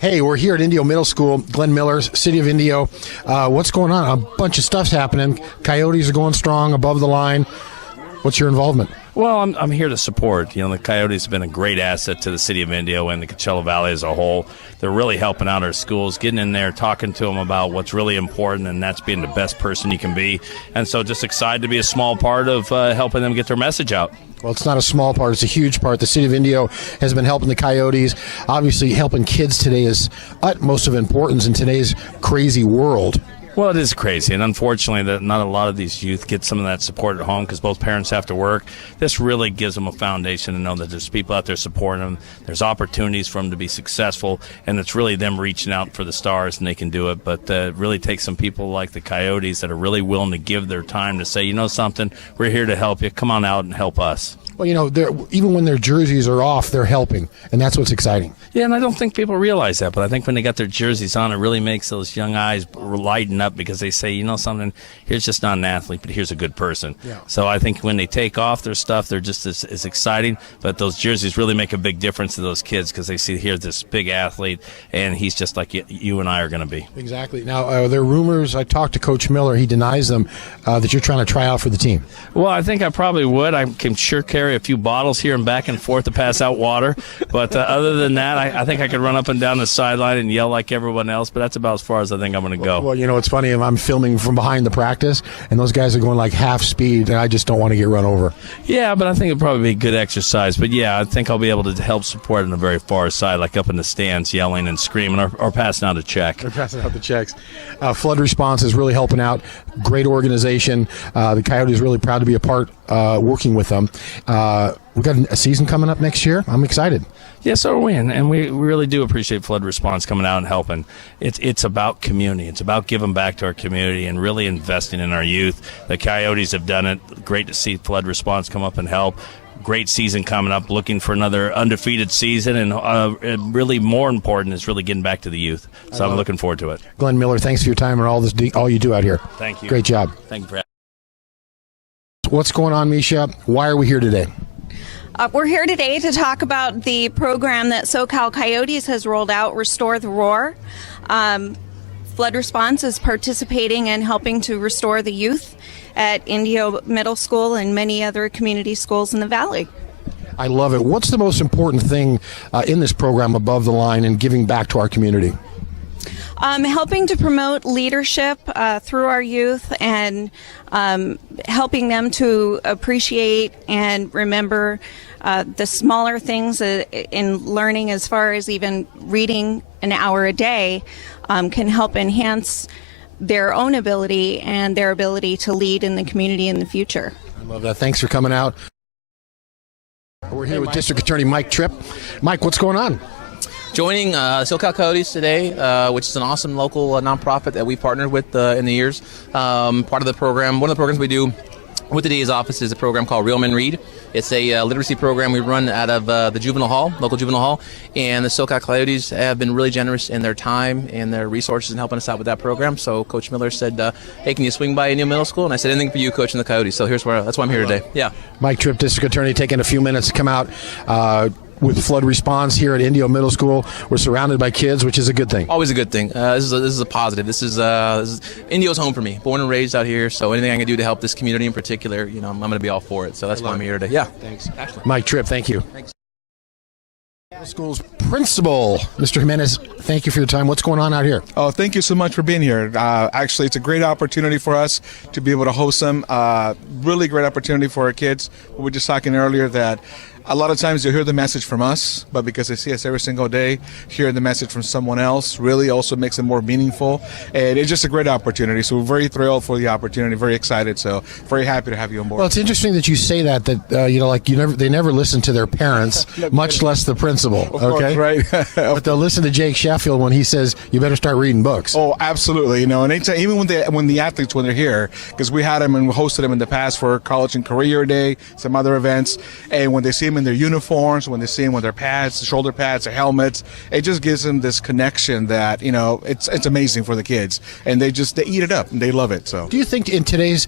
Hey, we're here at Indio Middle School, Glenn Miller's, City of Indio. What's going on? A bunch of stuff's happening. Coyotes are going strong, above the line. What's your involvement? Well, I'm here to support. You know, the Coyotes have been a great asset to the city of Indio and the Coachella Valley as a whole. They're really helping out our schools, getting in there, talking to them about what's really important, and that's being the best person you can be. And so just excited to be a small part of helping them get their message out. Well, it's not a small part. It's a huge part. The City of Indio has been helping the Coyotes. Obviously, helping kids today is utmost of importance in today's crazy world. Well, it is crazy, and unfortunately, that not a lot of these youth get some of that support at home because both parents have to work. This really gives them a foundation to know that there's people out there supporting them. There's opportunities for them to be successful, and it's really them reaching out for the stars, and they can do it. But it really takes some people like the Coyotes that are really willing to give their time to say, you know something, we're here to help you. Come on out and help us. Well, you know, even when their jerseys are off, they're helping, and that's what's exciting. Yeah, and I don't think people realize that, but I think when they got their jerseys on, it really makes those young eyes lighten up because they say, you know something, here's just not an athlete, but here's a good person. Yeah. So I think when they take off their stuff, they're just as exciting, but those jerseys really make a big difference to those kids because they see here's this big athlete, and he's just like you and I are going to be. Exactly. Now, there are rumors, I talked to Coach Miller, he denies them, that you're trying to try out for the team. Well, I think I probably would. I can sure carry a few bottles here and back and forth to pass out water. But other than that, I think I could run up and down the sideline and yell like everyone else. But that's about as far as I think I'm going to go. Well, you know, it's funny. I'm filming from behind the practice, and those guys are going like half speed, and I just don't want to get run over. Yeah, but I think it'd probably be good exercise. But, yeah, I think I'll be able to help support on the very far side, like up in the stands, yelling and screaming or passing out a check. They're passing out the checks. Flood response is really helping out. Great organization. The Coyotes are really proud to be a part working with them. We've got a season coming up next year. I'm excited. Yeah, so are we, and we really do appreciate Flood Response coming out and helping. It's about community. It's about giving back to our community and really investing in our youth. The Coyotes have done it. Great to see Flood Response come up and help. Great season coming up, looking for another undefeated season, and really more important is really getting back to the youth. So I'm looking forward to it. Glenn Miller, thanks for your time and all you do out here. Thank you. Great job. Thank you for having me. What's going on, Misha? Why are we here today? We're here today to talk about the program that SoCal Coyotes has rolled out, Restore the Roar. Flood Response is participating and helping to restore the youth at Indio Middle School and many other community schools in the Valley. I love it. What's the most important thing in this program above the line and giving back to our community? Helping to promote leadership through our youth and helping them to appreciate and remember the smaller things in learning, as far as even reading an hour a day can help enhance their own ability and their ability to lead in the community in the future. I love that. Thanks for coming out. We're here with District Attorney Mike Tripp. Mike, what's going on? Joining SoCal Coyotes today, which is an awesome local nonprofit that we partnered with in the years. Part of the program, one of the programs we do with the DA's office is a program called Real Men Read. It's a literacy program we run out of the juvenile hall, local juvenile hall, and the SoCal Coyotes have been really generous in their time and their resources in helping us out with that program. So Coach Miller said, hey, can you swing by Indio Middle School? And I said, anything for you, Coach, and the Coyotes. So that's why I'm here today. Yeah. Mike Tripp, District Attorney, taking a few minutes to come out with Flood Response here at Indio Middle School. We're surrounded by kids, which is a good thing. Always a good thing. This is a positive. This is Indio's home for me. Born and raised out here, so anything I can do to help this community in particular, you know, I'm going to be all for it. So that's why I'm here today. Yeah. Thanks. Excellent. Mike Tripp, thank you. Thanks. School's principal, Mr. Jimenez, thank you for your time. What's going on out here? Oh, thank you so much for being here. Actually, it's a great opportunity for us to be able to host them. Really great opportunity for our kids. We were just talking earlier that a lot of times you'll hear the message from us, but because they see us every single day, hearing the message from someone else really also makes it more meaningful. And it's just a great opportunity. So we're very thrilled for the opportunity, very excited. So very happy to have you on board. Well, it's interesting that you say that they never listen to their parents, much less the principal. Okay, course, right? But they'll listen to Jake Sheffield when he says you better start reading books. Oh, absolutely. You know, and anytime, even when the athletes, when they're here, because we had them and we hosted them in the past for College and Career Day, some other events, and when they see them them in their uniforms, when they see them with their pads, shoulder pads, their helmets, it just gives them this connection that, it's amazing for the kids. And they eat it up and they love it. So Do you think in today's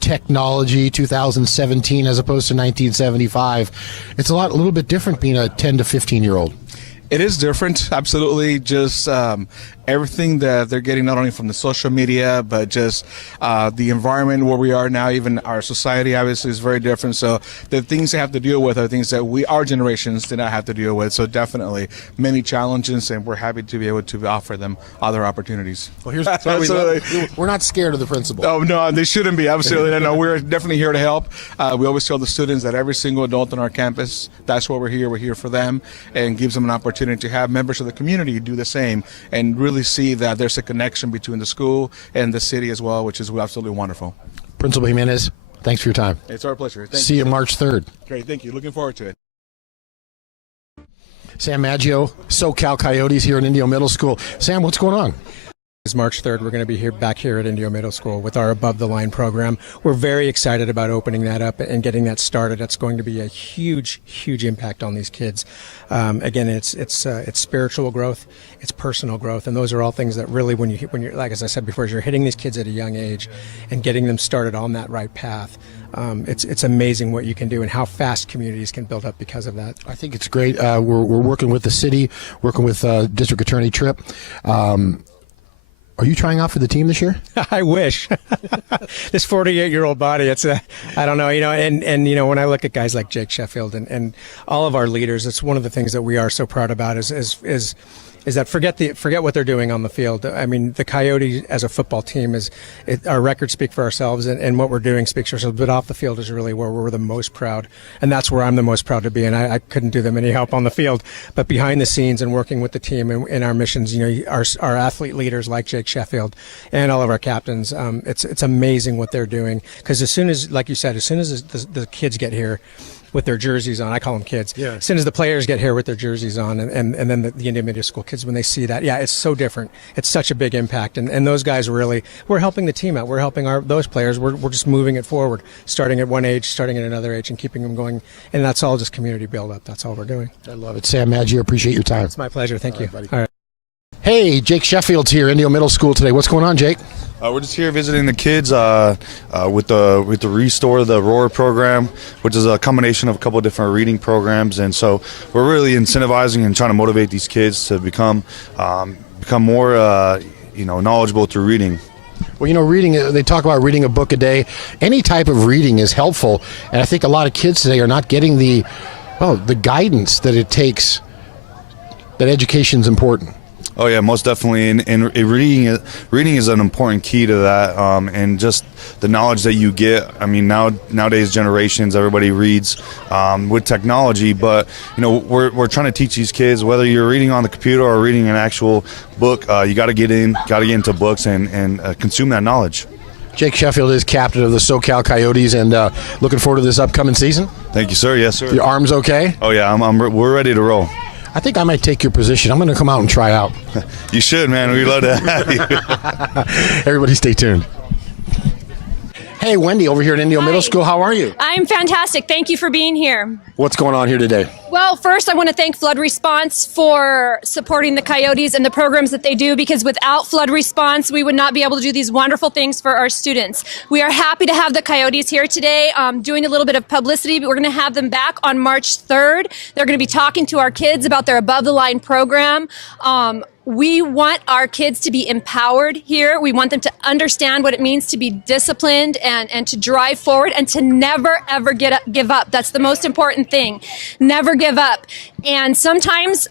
technology, 2017 as opposed to 1975, it's a little bit different being a 10 to 15-year-old? it is different, absolutely. Just everything that they're getting, not only from the social media, but just the environment where we are now. Even our society obviously is very different. So the things they have to deal with are things that our generations did not have to deal with. So definitely many challenges, and we're happy to be able to offer them other opportunities. Well, here's what we're not scared of the principal. Oh, no, they shouldn't be. Absolutely. No, we're definitely here to help. We always tell the students that every single adult on our campus, that's why we're here. We're here for them, and gives them an opportunity to have members of the community do the same and really see that there's a connection between the school and the city as well, which is absolutely wonderful. Principal Jimenez, thanks for your time. It's our pleasure. See you March 3rd. Great. Thank you. Looking forward to it. Sam Maggio, SoCal Coyotes here in Indio Middle School. Sam, what's going on? Is March 3rd. We're going to be back here at Indio Middle School with our Above the Line program. We're very excited about opening that up and getting that started. That's going to be a huge, huge impact on these kids. Again, it's spiritual growth, it's personal growth, and those are all things that really, when you're like, as I said before, as you're hitting these kids at a young age and getting them started on that right path. It's amazing what you can do and how fast communities can build up because of that. I think it's great. We're working with the city, working with District Attorney Tripp. Are you trying out for the team this year? I wish. This 48-year-old body, I don't know, and when I look at guys like Jake Sheffield and all of our leaders, it's one of the things that we are so proud about is that forget what they're doing on the field. I mean, the Coyote as a football team our records speak for ourselves, and what we're doing speaks for ourselves. But off the field is really where we're the most proud, and that's where I'm the most proud to be. And I couldn't do them any help on the field, but behind the scenes and working with the team in our missions, our athlete leaders like Jake Sheffield and all of our captains, it's amazing what they're doing. Because as soon as, like you said, as soon as the kids get here with their jerseys on, I call them kids. Yeah. As soon as the players get here with their jerseys on, and then the Indio Middle School kids, when they see that, it's so different. It's such a big impact, and those guys we're helping the team out. We're helping those players. We're just moving it forward, starting at one age, starting at another age, and keeping them going. And that's all just community build up. That's all we're doing. I love it. Sam Maggio, appreciate your time. It's my pleasure. Thank you. Buddy. All right. Hey, Jake Sheffield's here, Indio Middle School today. What's going on, Jake? We're just here visiting the kids with the Restore the Roar program, which is a combination of a couple of different reading programs, and so we're really incentivizing and trying to motivate these kids to become more knowledgeable through reading. Well, reading, they talk about reading a book a day. Any type of reading is helpful, and I think a lot of kids today are not getting the guidance that it takes, that education's important. Oh yeah, most definitely, and reading is an important key to that, and just the knowledge that you get. I mean, nowadays generations, everybody reads with technology, but we're trying to teach these kids, whether you're reading on the computer or reading an actual book, you got to get into books and consume that knowledge. Jake Sheffield is captain of the SoCal Coyotes, and looking forward to this upcoming season. Thank you, sir. Yes, sir. Your arm's okay? Oh yeah, we're ready to roll. I think I might take your position. I'm going to come out and try out. You should, man. We'd love to have you. Everybody stay tuned. Hey, Wendy, over here at Indio Middle School. How are you? I'm fantastic. Thank you for being here. What's going on here today? Well, first, I want to thank Flood Response for supporting the Coyotes and the programs that they do, because without Flood Response, we would not be able to do these wonderful things for our students. We are happy to have the Coyotes here today, doing a little bit of publicity, but we're going to have them back on March 3rd. They're going to be talking to our kids about their Above the Line program. We want our kids to be empowered here. We want them to understand what it means to be disciplined and to drive forward and to never, ever give up. That's the most important thing. Never give up. And sometimes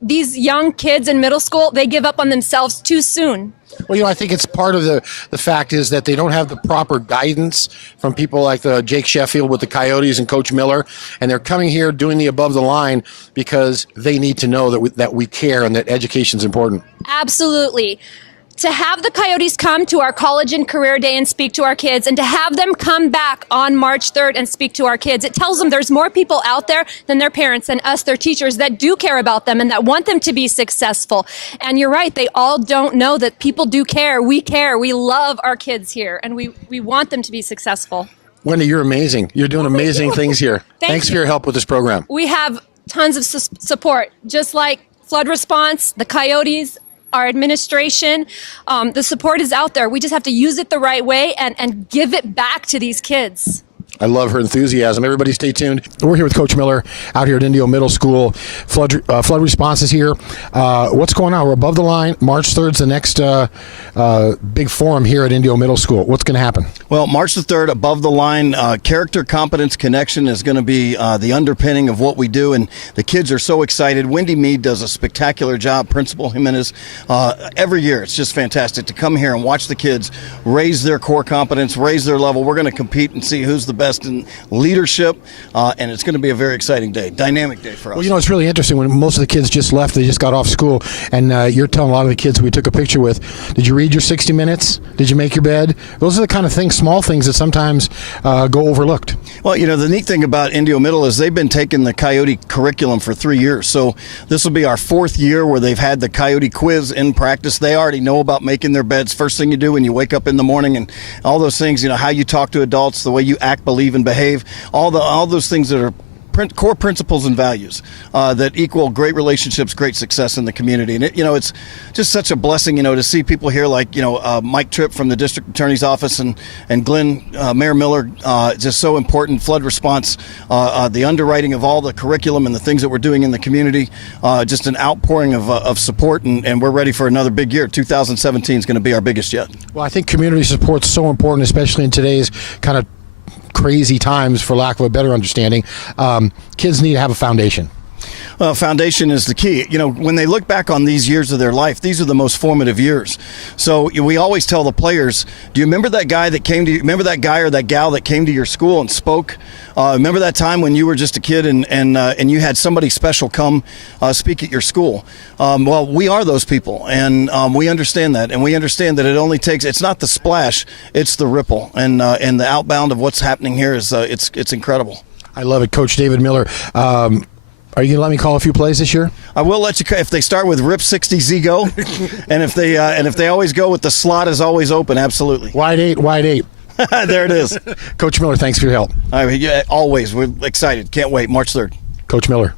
these young kids in middle school, they give up on themselves too soon. Well, I think it's part of the fact is that they don't have the proper guidance from people like the Jake Sheffield with the Coyotes and Coach Miller, and they're coming here doing the Above the Line because they need to know that we care and that education's important. Absolutely. To have the Coyotes come to our College and Career Day and speak to our kids, and to have them come back on March 3rd and speak to our kids, it tells them there's more people out there than their parents and us, their teachers, that do care about them and that want them to be successful. And you're right, they all don't know that people do care. We care. We love our kids here, and we want them to be successful. Wendy, you're amazing. You're doing amazing things here. Thanks for you. your help with this program. We have tons of support, just like flood response, the Coyotes, our administration. The support is out there. We just have to use it the right way and give it back to these kids. I love her enthusiasm. Everybody stay tuned. We're here with Coach Miller out here at Indio Middle School. Flood response is here. What's going on? We're above the line. March 3rd is the next big forum here at Indio Middle School. What's going to happen? Well, March the 3rd, above the line, character, competence, connection is going to be the underpinning of what we do, and the kids are so excited. Wendy Mead does a spectacular job, Principal Jimenez. Every year, it's just fantastic to come here and watch the kids raise their core competence, raise their level. We're going to compete and see who's the best in leadership, and it's going to be a very exciting day, dynamic day for us. Well, you know, it's really interesting. When most of the kids just left, they just got off school, and you're telling a lot of the kids we took a picture with, did you read your 60 Minutes? Did you make your bed? Those are the kind of things, small things that sometimes go overlooked. Well, you know, the neat thing about Indio Middle is they've been taking the Coyote curriculum for 3 years. So this will be our 4th year where they've had the Coyote quiz in practice. They already know about making their beds. First thing you do when you wake up in the morning, and all those things, you know, how you talk to adults, the way you act, believe, and behave, all those things that are core principles and values that equal great relationships, great success in the community. And it's just such a blessing, to see people here like, Mike Tripp from the district attorney's office and Glenn, Mayor Miller, just so important. Flood response, the underwriting of all the curriculum and the things that we're doing in the community, just an outpouring of support, and we're ready for another big year. 2017 is going to be our biggest yet. Well, I think community support is so important, especially in today's kind of crazy times, for lack of a better understanding. Kids need to have a foundation. Well, foundation is the key. When they look back on these years of their life, these are the most formative years. So we always tell the players, do you remember that guy that came to you? Remember that guy or that gal that came to your school and spoke? Remember that time when you were just a kid and you had somebody special come speak at your school? Well, we are those people, and we understand that. And we understand that it only takes, it's not the splash, it's the ripple. And the outbound of what's happening here is it's incredible. I love it. Coach David Miller. Are you going to let me call a few plays this year? I will let you, if they start with Rip 60 Z go, and if they always go with the slot is always open, absolutely. Wide eight. There it is. Coach Miller, thanks for your help. Always. We're excited. Can't wait. March 3rd. Coach Miller.